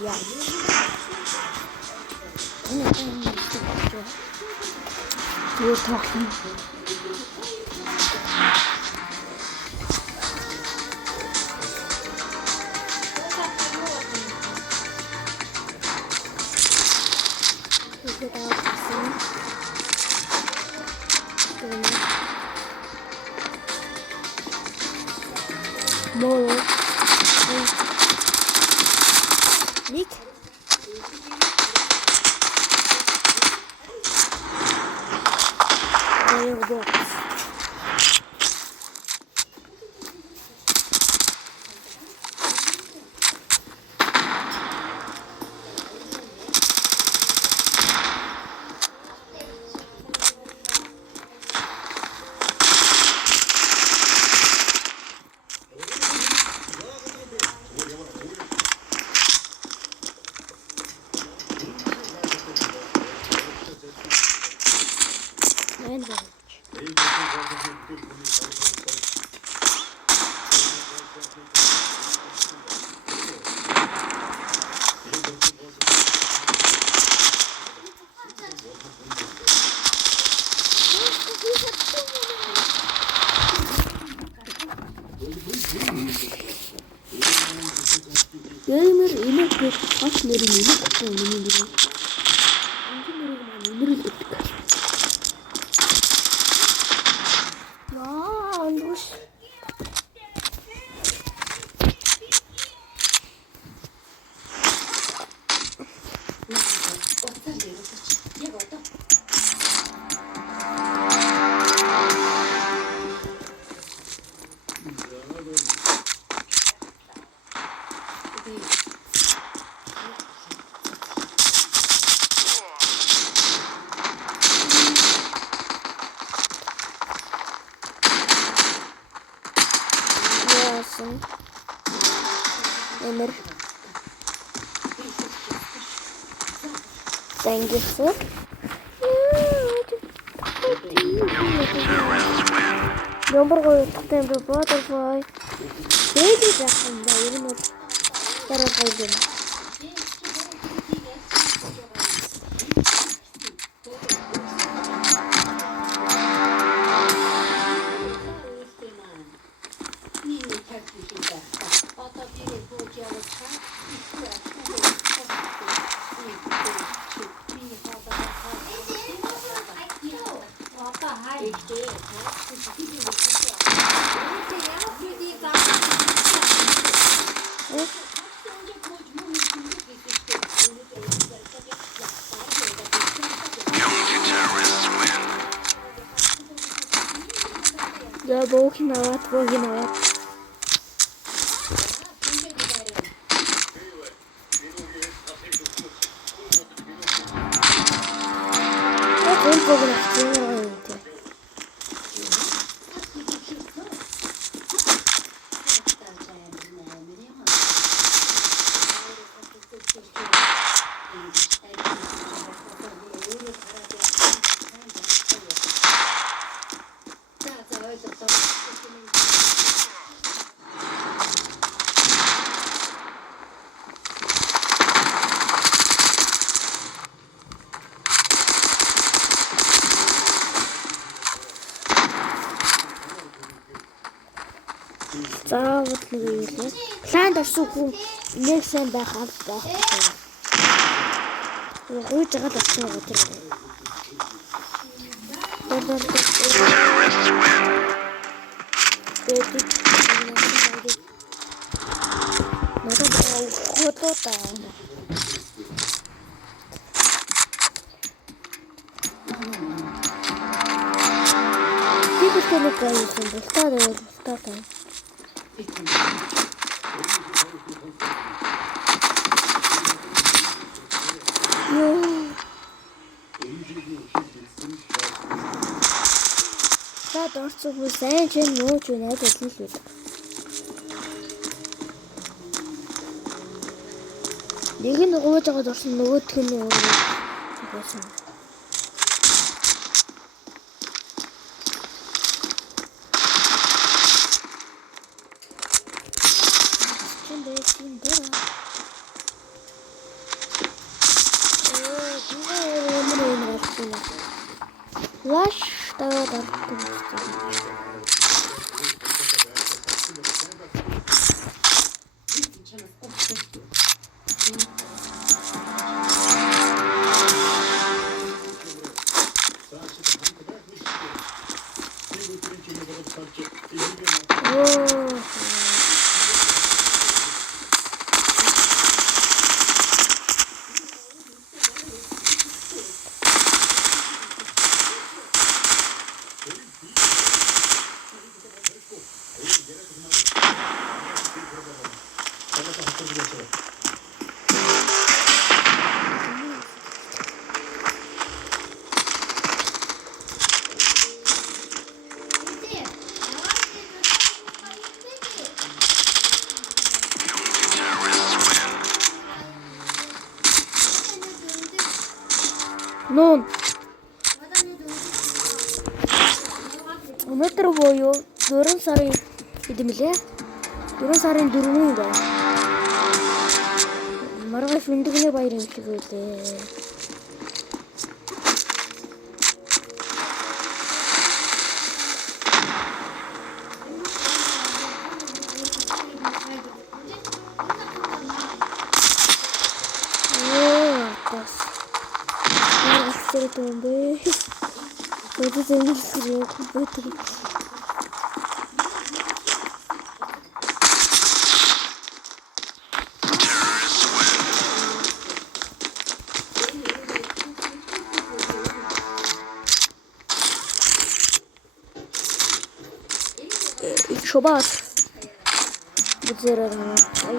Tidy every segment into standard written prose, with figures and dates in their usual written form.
Ya. Yine ben de işte bakıyorum. Diyor tahmin. Bir daha baksana. Molo. Nick. Box. Nerede? Gamer inek ve hakları inek olmalıdır. Andros. Emir dengesi number koyduk tempo butterfly ne diyeceksin da yerim o tarafa Ya Boginawat. Un poco la заавал нэг юм лээ. Планд орсон хүн нэг сайн байх байх. Гүйж байгаа л болсон байгаа тэр. Сад орцог бүр сайн ч нөөж найд болно л үү. Нэг нь гууж байгаад орсон нөгөөх нь байсан. Лаш та так. Ну, өнөөдөр буюу 4 сарын эдэмлээ. 4 сарын 4-ний бай. Маргааш өндөгний баяр юм шиг үлээ. Tombe. Pode ser um jogo, pode. Çoban. Bu zırhını. Ay.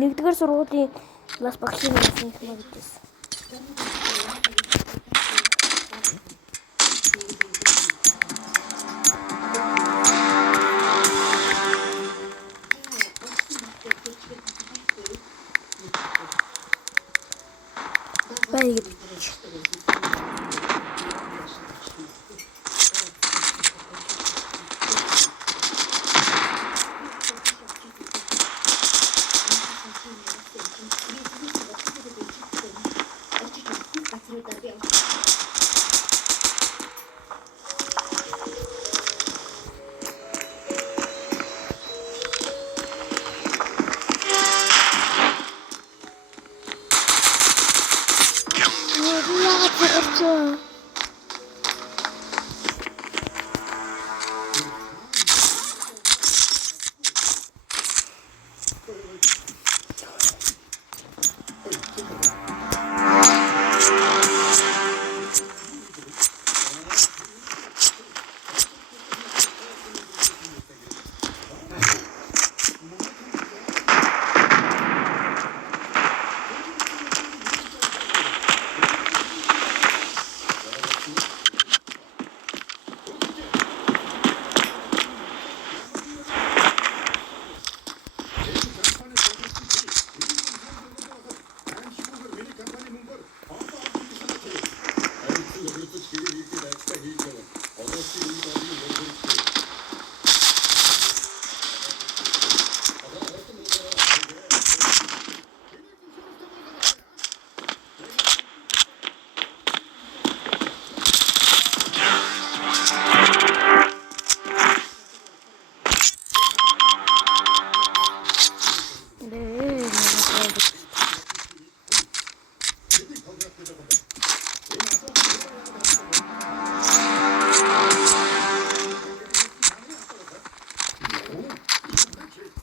Нэгдүгээр сургуулийн класс багшийн хэлсэн юм гэсэн. Баяг.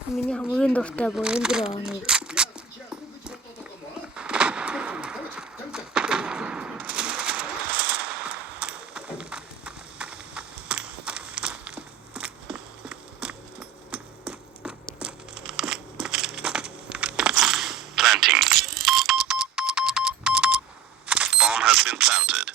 Миний хамгийн дуртай буян дрон. Planting. Bomb has been planted.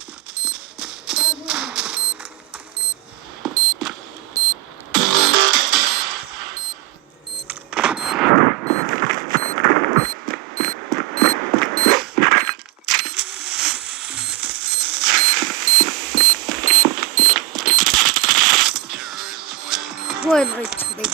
Вон рыцарь.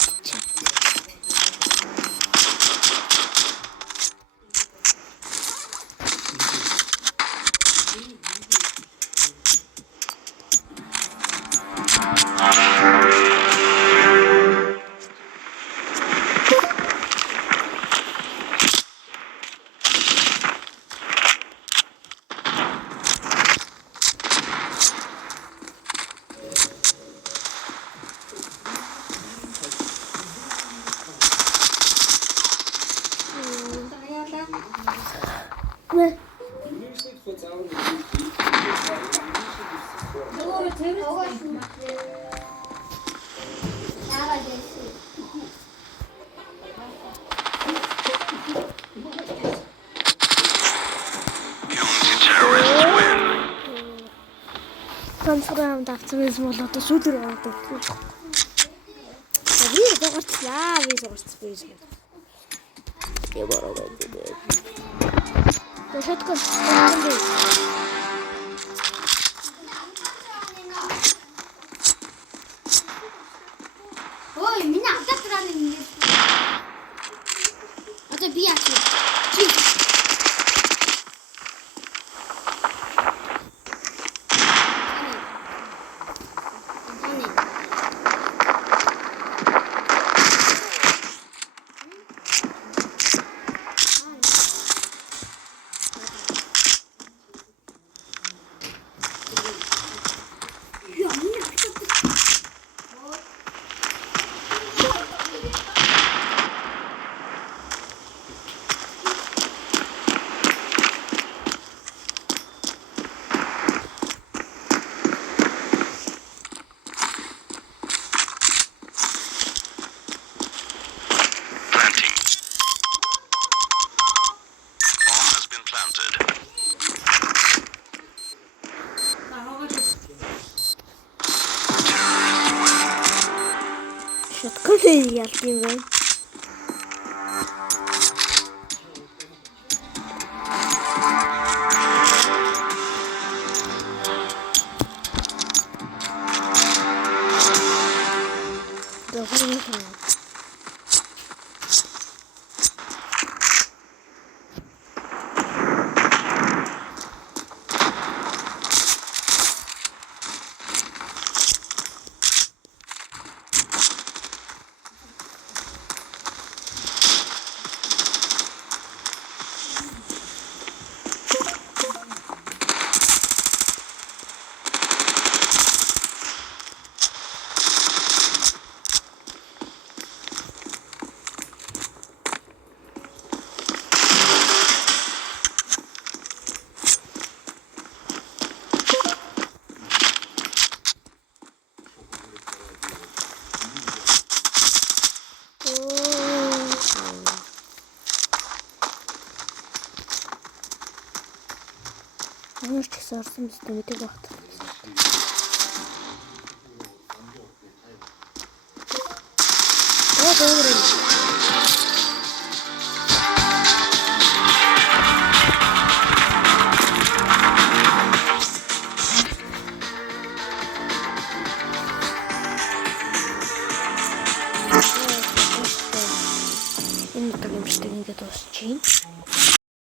Counter-terrorists win. Конференц авцсан бол одоо сүүлээр ордог. Би зогслаа, би зогссон. Я бороо байдаг. Тэшэтгэл. Ой, меня отодрали мне. Это бьяки. Planting. Bomb has been planted. Шаткал ялт юм байна. Ямар ч гэсэн орсон мэт мэдээ багт. Оо дэврээ. Энэ нэг юм шиг ингээд дуусчих юм.